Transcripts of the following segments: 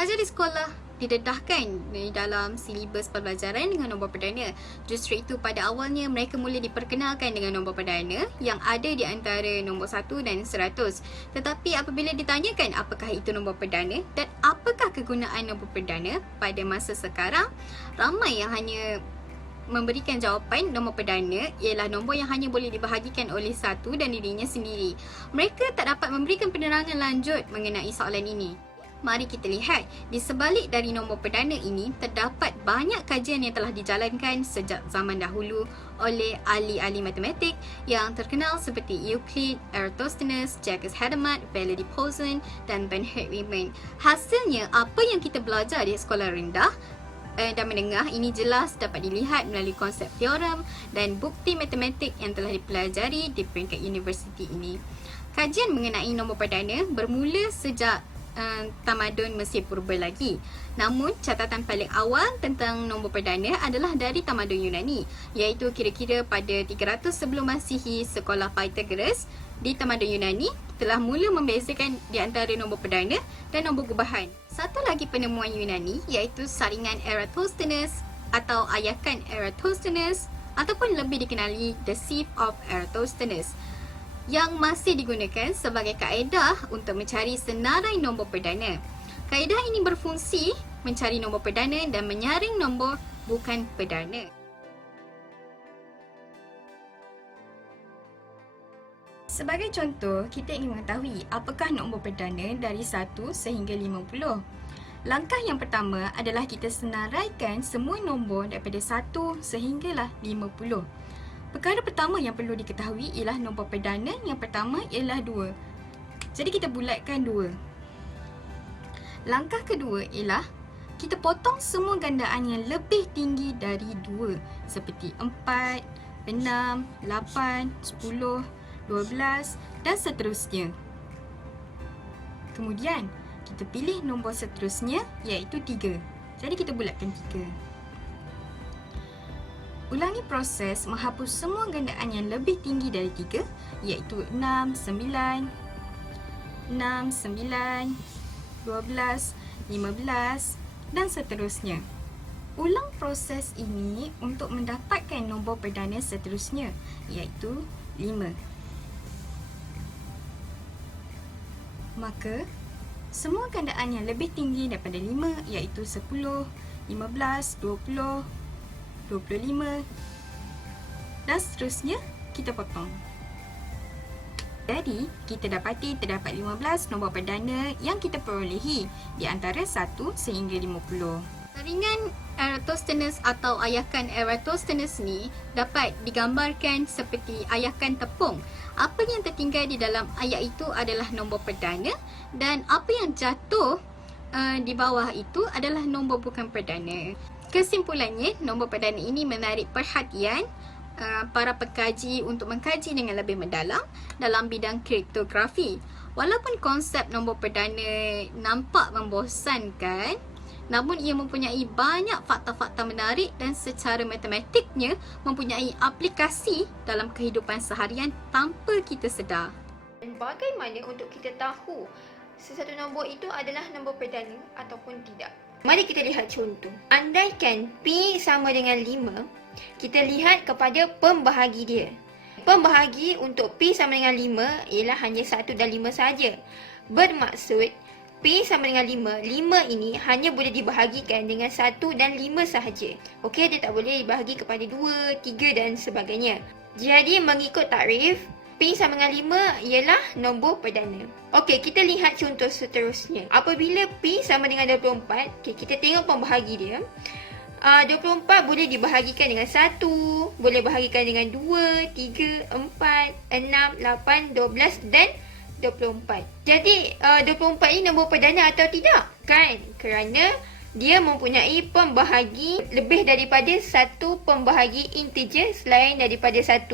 Pelajar di sekolah didedahkan di dalam silibus pembelajaran dengan nombor perdana. Justru itu pada awalnya mereka mula diperkenalkan dengan nombor perdana yang ada di antara nombor 1 dan 100. Tetapi apabila ditanyakan apakah itu nombor perdana dan apakah kegunaan nombor perdana pada masa sekarang, ramai yang hanya memberikan jawapan nombor perdana ialah nombor yang hanya boleh dibahagikan oleh satu dan dirinya sendiri. Mereka tak dapat memberikan penerangan lanjut mengenai soalan ini. Mari kita lihat, di sebalik dari nombor perdana ini terdapat banyak kajian yang telah dijalankan sejak zaman dahulu oleh ahli-ahli matematik yang terkenal seperti Euclid, Eratosthenes, Jacques Hadamard, Valery Poisson dan Bernhard Riemann. Hasilnya, apa yang kita belajar di sekolah rendah dan menengah ini jelas dapat dilihat melalui konsep teorem dan bukti matematik yang telah dipelajari di peringkat universiti ini. Kajian mengenai nombor perdana bermula sejak tamadun Mesir Purba lagi. Namun, catatan paling awal tentang nombor perdana adalah dari tamadun Yunani, iaitu kira-kira pada 300 sebelum Masihi. Sekolah Pythagoras di tamadun Yunani telah mula membezakan di antara nombor perdana dan nombor gubahan. Satu lagi penemuan Yunani iaitu saringan Eratosthenes atau ayakan Eratosthenes ataupun lebih dikenali The Sieve of Eratosthenes yang masih digunakan sebagai kaedah untuk mencari senarai nombor perdana. Kaedah ini berfungsi mencari nombor perdana dan menyaring nombor bukan perdana. Sebagai contoh, kita ingin mengetahui apakah nombor perdana dari 1 sehingga 50. Langkah yang pertama adalah kita senaraikan semua nombor daripada 1 sehinggalah 50. Perkara pertama yang perlu diketahui ialah nombor perdana yang pertama ialah 2. Jadi kita bulatkan 2. Langkah kedua ialah kita potong semua gandaan yang lebih tinggi dari 2 seperti 4, 6, 8, 10, 12 dan seterusnya. Kemudian kita pilih nombor seterusnya iaitu 3. Jadi kita bulatkan 3. Ulangi proses menghapus semua gandaan yang lebih tinggi dari 3 iaitu 6, 9, 6, 9, 12, 15 dan seterusnya. Ulang proses ini untuk mendapatkan nombor perdana seterusnya iaitu 5. Maka, semua gandaan yang lebih tinggi daripada 5 iaitu 10, 15, 20, 25 dan seterusnya kita potong. Jadi, kita dapati terdapat 15 nombor perdana yang kita perolehi di antara 1 sehingga 50. Saringan Eratosthenes atau ayakan Eratosthenes ni dapat digambarkan seperti ayakan tepung. Apa yang tertinggal di dalam ayak itu adalah nombor perdana dan apa yang jatuh di bawah itu adalah nombor bukan perdana. Kesimpulannya, nombor perdana ini menarik perhatian para pekaji untuk mengkaji dengan lebih mendalam dalam bidang kriptografi. Walaupun konsep nombor perdana nampak membosankan, namun ia mempunyai banyak fakta-fakta menarik dan secara matematiknya mempunyai aplikasi dalam kehidupan seharian tanpa kita sedar. Dan bagaimana untuk kita tahu sesuatu nombor itu adalah nombor perdana ataupun tidak? Mari kita lihat contoh. Andaikan P sama dengan 5, kita lihat kepada pembahagi dia. Pembahagi untuk P sama dengan 5 ialah hanya 1 dan 5 saja. Bermaksud P sama dengan 5. 5 ini hanya boleh dibahagikan dengan 1 dan 5 sahaja. Okey, dia tak boleh dibahagi kepada 2, 3 dan sebagainya. Jadi mengikut takrif, P sama dengan 5 ialah nombor perdana. Okey, kita lihat contoh seterusnya. Apabila P sama dengan 24, okay, kita tengok pembahagi dia. 24 boleh dibahagikan dengan 1, boleh bahagikan dengan 2, 3, 4, 6, 8, 12 dan 24. Jadi 24 ini nombor perdana atau tidak? Kan? Kerana dia mempunyai pembahagi lebih daripada satu pembahagi integer selain daripada 1.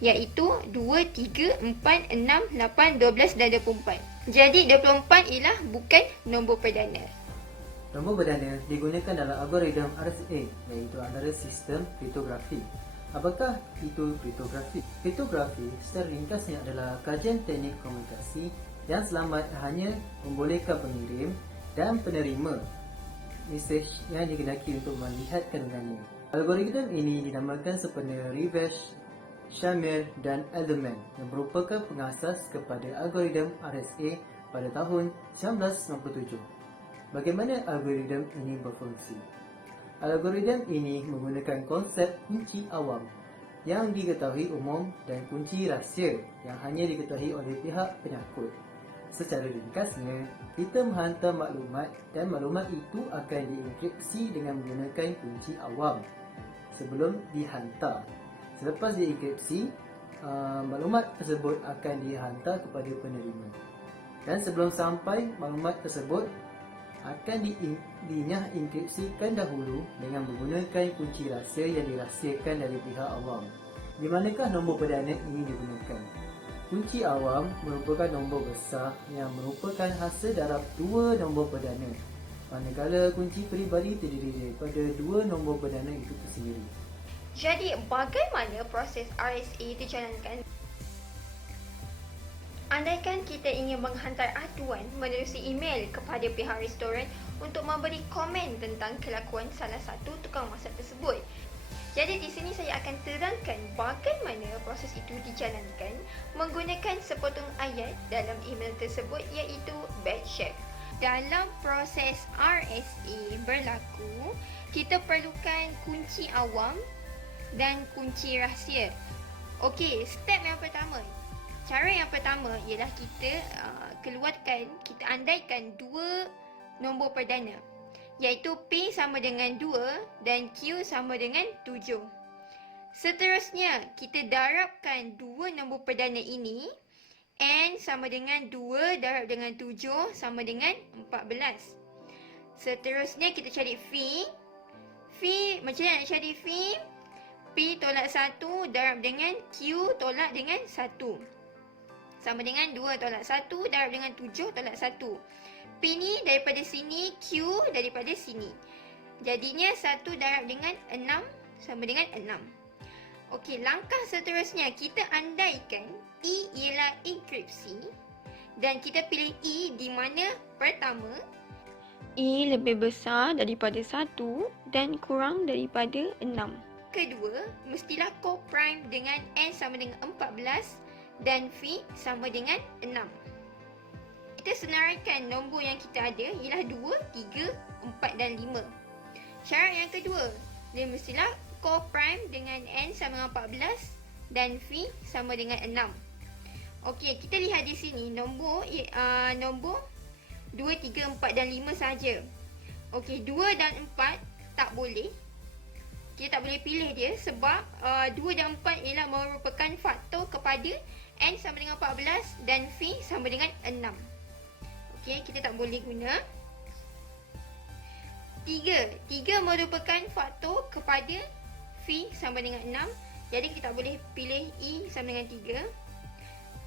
Iaitu 2, 3, 4, 6, 8, 12 dan 24. Jadi 24 ialah bukan nombor perdana. Nombor perdana digunakan dalam algoritma RSA iaitu antara sistem kriptografi. Apakah itu kriptografi? Kriptografi secara ringkasnya adalah kajian teknik komunikasi yang selamat hanya membolehkan pengirim dan penerima mesej yang dikehendaki untuk melihat kandungannya. Algoritma ini dinamakan sepenuhnya Rivers, Shamir dan Edelman yang merupakan pengasas kepada algoritma RSA pada tahun 1997. Bagaimana algoritma ini berfungsi? Algoritma ini menggunakan konsep kunci awam yang diketahui umum dan kunci rahsia yang hanya diketahui oleh pihak penyakut. Secara ringkasnya, kita menghantar maklumat dan maklumat itu akan dienkripsi dengan menggunakan kunci awam sebelum dihantar. Selepas dienkripsi, maklumat tersebut akan dihantar kepada penerima. Dan sebelum sampai, maklumat tersebut akan dinyah enkripsikan dahulu dengan menggunakan kunci rahsia yang dirahsiakan dari pihak awam. Di manakah nombor perdana ini digunakan? Kunci awam merupakan nombor besar yang merupakan hasil darab dua nombor perdana, manakala kunci peribadi terdiri daripada dua nombor perdana itu tersendiri. Jadi, bagaimana proses RSA dijalankan? Andaikan kita ingin menghantar aduan menerusi email kepada pihak restoran untuk memberi komen tentang kelakuan salah satu tukang masak tersebut. Jadi di sini saya akan terangkan bagaimana proses itu dijalankan menggunakan sepotong ayat dalam email tersebut, iaitu Bad Chef. Dalam proses RSA berlaku, kita perlukan kunci awam dan kunci rahsia. Okey, step yang pertama. Cara yang pertama ialah kita kita andaikan dua nombor perdana, iaitu P sama dengan 2 dan Q sama dengan 7. Seterusnya, kita darabkan dua nombor perdana ini. N sama dengan 2 darab dengan 7 sama dengan 14. Seterusnya, kita cari phi. Macam mana nak cari phi? P tolak 1 darab dengan Q tolak dengan 1. Sama dengan 2 tolak 1 darab dengan 7 tolak 1. P ni daripada sini, Q daripada sini. Jadinya 1 darab dengan 6 sama dengan 6. Okey, langkah seterusnya kita andaikan E ialah enkripsi dan kita pilih E di mana pertama E lebih besar daripada 1 dan kurang daripada 6. Kedua, mestilah co-prime dengan N sama dengan 14 dan phi sama dengan 6. Kita senaraikan nombor yang kita ada ialah 2, 3, 4 dan 5. Syarat yang kedua, dia mestilah co-prime dengan N sama dengan 14 dan phi sama dengan 6. Okey, kita lihat di sini nombor 2, 3, 4 dan 5 saja. Okey, 2 dan 4 tak boleh. Kita tak boleh pilih dia sebab 2 dan 4 ialah merupakan faktor kepada N sama dengan 14 dan phi sama dengan 6. Okey, kita tak boleh guna. 3 merupakan faktor kepada phi sama dengan 6. Jadi kita tak boleh pilih E sama dengan 3.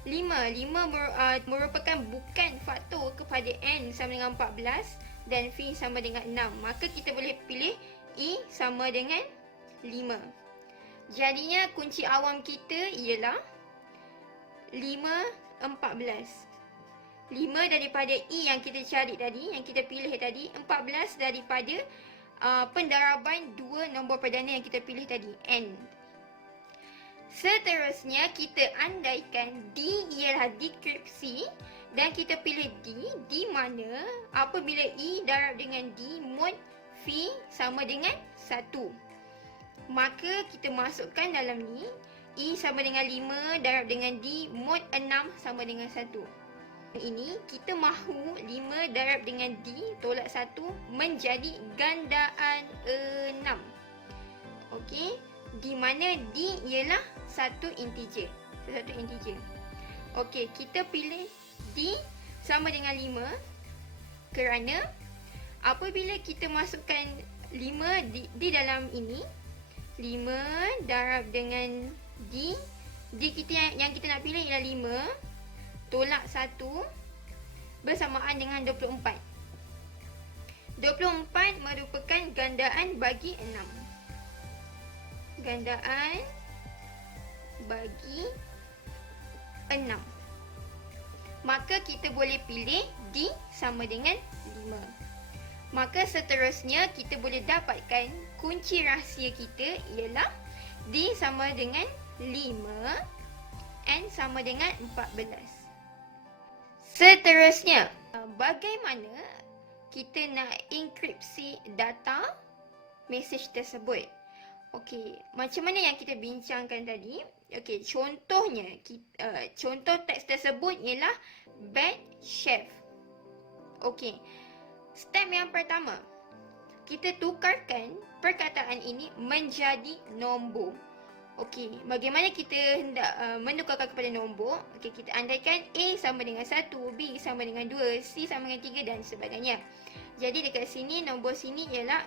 5 merupakan bukan faktor kepada N sama dengan 14 dan phi sama dengan 6. Maka kita boleh pilih E sama dengan 5. Jadinya kunci awam kita ialah 5, 14. 5 daripada E yang kita cari tadi, yang kita pilih tadi. 14 daripada pendaraban dua nombor perdana yang kita pilih tadi, N. Seterusnya, kita andaikan D ialah dekripsi dan kita pilih D di mana apabila E darab dengan D mod phi sama dengan 1. Maka kita masukkan dalam ni E sama dengan 5 darab dengan D mod 6 sama dengan 1. Ini kita mahu 5 darab dengan D tolak 1 menjadi gandaan 6. Okey, di mana D ialah satu integer. Okey, kita pilih D sama dengan 5 kerana apabila kita masukkan 5 di dalam ini, 5 darab dengan D kita yang kita nak pilih ialah 5 tolak 1 bersamaan dengan 24. 24 merupakan gandaan bagi 6. Gandaan bagi 6. Maka maka kita boleh pilih D sama dengan 5. Maka seterusnya kita boleh dapatkan kunci rahsia kita ialah D sama dengan 5, N sama dengan 14. Seterusnya, bagaimana kita nak enkripsi data mesej tersebut? Okey, macam mana yang kita bincangkan tadi? Okey, contohnya, contoh teks tersebut ialah bad chef. Okey, step yang pertama, kita tukarkan perkataan ini menjadi nombor. Okey, bagaimana kita hendak menukarkan kepada nombor? Okey, kita andaikan A sama dengan 1, B sama dengan 2, C sama dengan 3 dan sebagainya. Jadi dekat sini, nombor sini ialah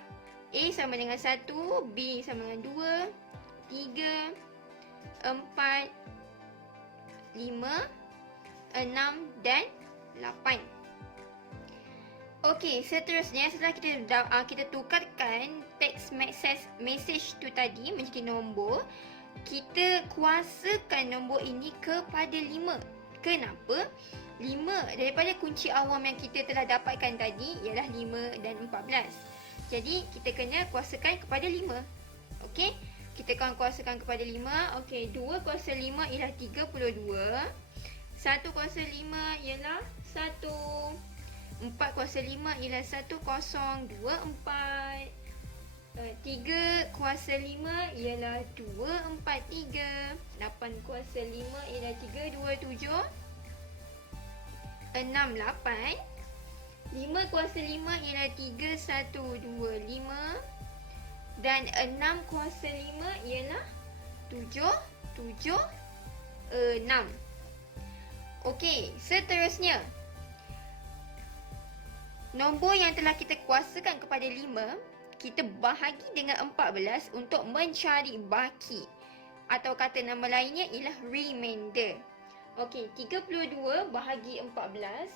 A sama dengan 1, B sama dengan 2, 3, 4, 5, 6 dan 8. Okey, seterusnya setelah kita tukarkan teks message tu tadi menjadi nombor, kita kuasakan nombor ini kepada 5. Kenapa? 5 daripada kunci awam yang kita telah dapatkan tadi ialah 5 dan 14. Jadi kita kena kuasakan kepada 5. Okey, kita akan kuasakan kepada 5. Okey, 2 kuasa 5 ialah 32. 1 kuasa 5 ialah 1. 4 kuasa 5 ialah 1024. 3 kuasa 5 ialah 243. 8 kuasa 5 ialah 327. 6, 8. 5 kuasa 5 ialah 3125. Dan 6 kuasa 5 ialah 776. Okey, seterusnya, nombor yang telah kita kuasakan kepada 5, kita bahagi dengan 14 untuk mencari baki. Atau kata nama lainnya ialah remainder. Okey, 32 bahagi 14.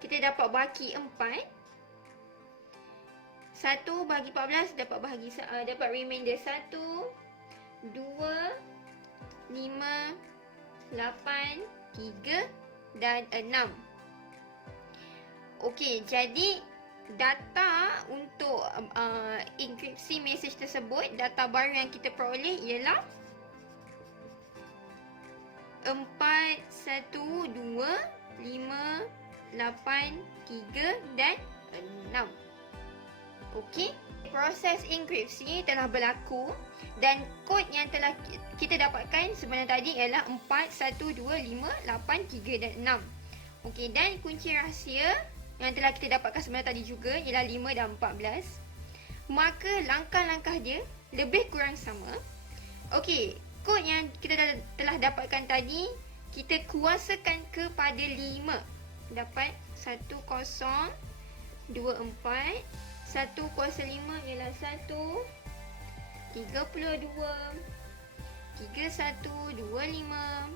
Kita dapat baki 4. 1 bahagi 14 dapat remainder 1, 2, 5, 8, 3 dan 6. Okey, jadi data untuk enkripsi mesej tersebut, data baru yang kita peroleh ialah 4, 1, 2, 5, 8, 3 dan 6. Okey, proses enkripsi telah berlaku dan kod yang telah kita dapatkan sebenarnya tadi ialah 4, 1, 2, 5, 8, 3 dan 6. Okey, dan kunci rahsia yang telah kita dapatkan sebenarnya tadi juga ialah 5 dan 14. Maka langkah-langkah dia lebih kurang sama. Okey, kod yang kita telah dapatkan tadi, kita kuasakan kepada 5. Dapat 1024. 1 kuasa 5 ialah 1, 32, 3125,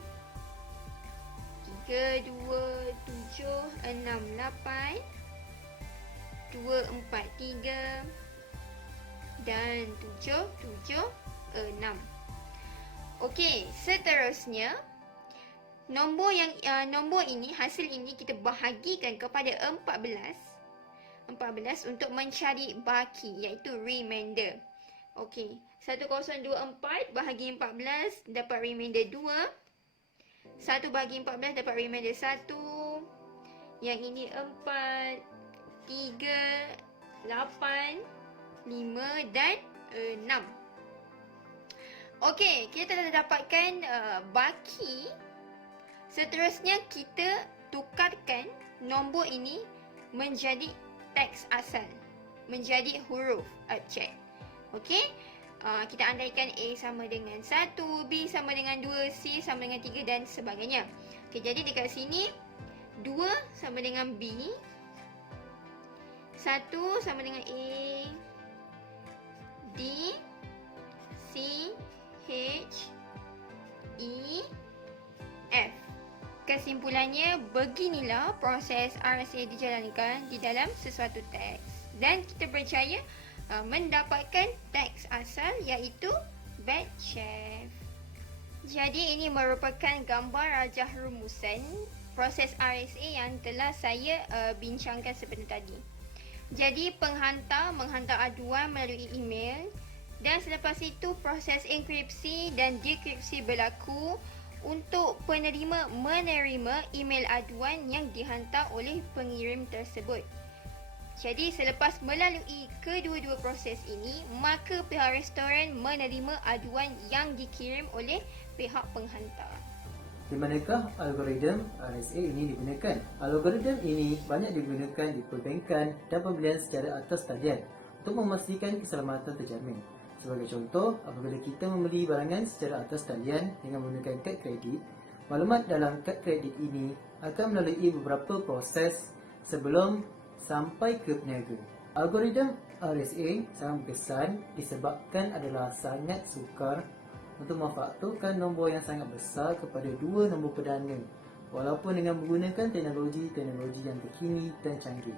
3278, 243 dan 776. Okey, seterusnya nombor ini, hasil ini kita bahagikan kepada 14 untuk mencari baki, iaitu remainder. Okey, 1024 bahagi 14 dapat remainder 2. 1 bahagi 14 dapat remainder 1. Yang ini 4, 3, 8, 5 dan 6. Okey, kita telah dapatkan baki. Seterusnya kita tukarkan nombor ini menjadi teks asal, menjadi huruf abjad. Okey, kita andaikan A sama dengan 1, B sama dengan 2, C sama dengan 3 dan sebagainya. Okey, jadi dekat sini 2 sama dengan B, 1 sama dengan A, D, C, H, E, F. Kesimpulannya, beginilah proses rahsia dijalankan di dalam sesuatu teks dan kita percaya mendapatkan teks asal iaitu bad chef. Jadi ini merupakan gambar rajah rumusan proses RSA yang telah saya bincangkan sebentar tadi. Jadi penghantar menghantar aduan melalui email dan selepas itu proses enkripsi dan dekripsi berlaku untuk penerima menerima email aduan yang dihantar oleh pengirim tersebut. Jadi selepas melalui kedua-dua proses ini, maka pihak restoran menerima aduan yang dikirim oleh pihak penghantar. Di manakah algoritma RSA ini digunakan? Algoritma ini banyak digunakan di perbankan dan pembelian secara atas talian untuk memastikan keselamatan terjamin. Sebagai contoh, apabila kita membeli barangan secara atas talian dengan menggunakan kad kredit, maklumat dalam kad kredit ini akan melalui beberapa proses sebelum sampai ke peniaga. Algoritma RSA sangat berkesan disebabkan adalah sangat sukar untuk memfaktorkan nombor yang sangat besar kepada dua nombor perdana walaupun dengan menggunakan teknologi yang terkini dan canggih.